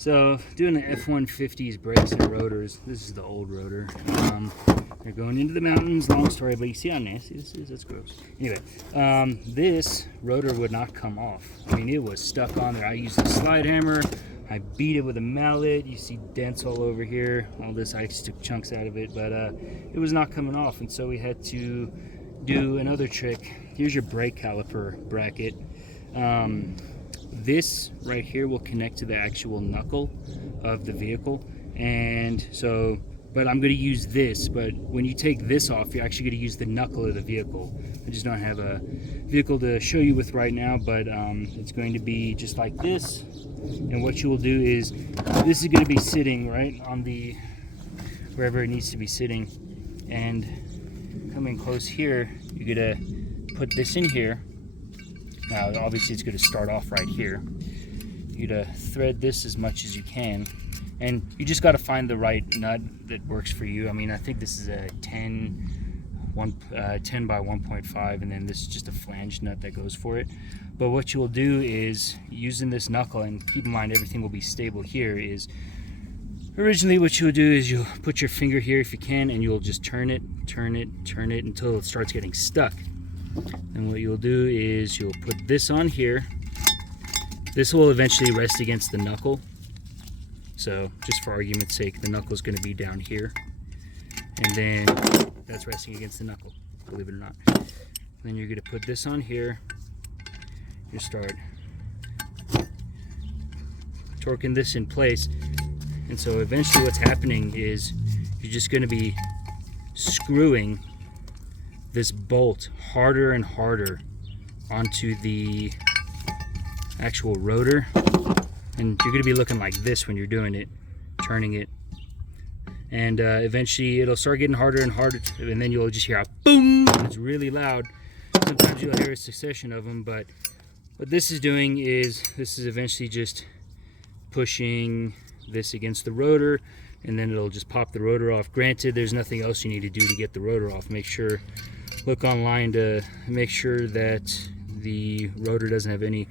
So doing the F-150's brakes and rotors. This is the old rotor. They're going into the mountains. Long story, but you see how nasty this is? That's gross. Anyway, this rotor would not come off. I mean, it was stuck on there. I used a slide hammer. I beat it with a mallet. You see dents all over here. All this, I took chunks out of it, but it was not coming off. And so we had to do another trick. Here's your brake caliper bracket. This right here will connect to the actual knuckle of the vehicle. And so, but I'm going to use this, but when you take this off, you're actually going to use the knuckle of the vehicle. I just don't have a vehicle to show you with right now, but it's going to be just like this. And what you will do is, this is going to be sitting right on the, wherever it needs to be sitting. And coming close here, you're going to put this in here. Now, obviously it's going to start off right here. You're going to thread this as much as you can. And you just got to find the right nut that works for you. I mean, I think this is a 10 by 1.5, and then this is just a flange nut that goes for it. But what you will do is, using this knuckle, and keep in mind everything will be stable here, is originally what you'll do is you'll put your finger here if you can, and you'll just turn it until it starts getting stuck. And what you'll do is you'll put this on here. This will eventually rest against the knuckle. So just for argument's sake, the knuckle is going to be down here. And then that's resting against the knuckle, believe it or not. Then you're going to put this on here. You start torquing this in place. And so eventually what's happening is you're just going to be screwing this bolt harder and harder onto the actual rotor, and you're going to be looking like this when you're doing it, turning it, and eventually it'll start getting harder and harder, and then you'll just hear a boom, and it's really loud. Sometimes you'll hear a succession of them, but what this is doing is this is eventually just pushing this against the rotor, and then it'll just pop the rotor off. Granted, there's nothing else you need to do to get the rotor off. Look online to make sure that the rotor doesn't have any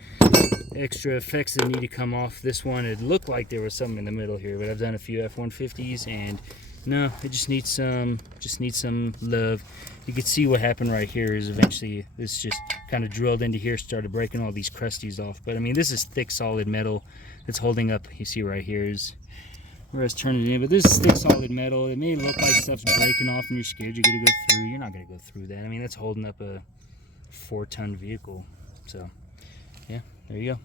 extra effects that need to come off. This one, it looked like there was something in the middle here, but I've done a few F-150s, and no, it just needs some love. You can see what happened right here is eventually this just kind of drilled into here, started breaking all these crusties off. But I mean, this is thick, solid metal that's holding up. You see right here is where I was turning it in, but this is thick, solid metal. It may look like stuff's breaking off and you're scared you're gonna go through. You're not gonna go through that. I mean, that's holding up a 4-ton vehicle. So yeah, there you go.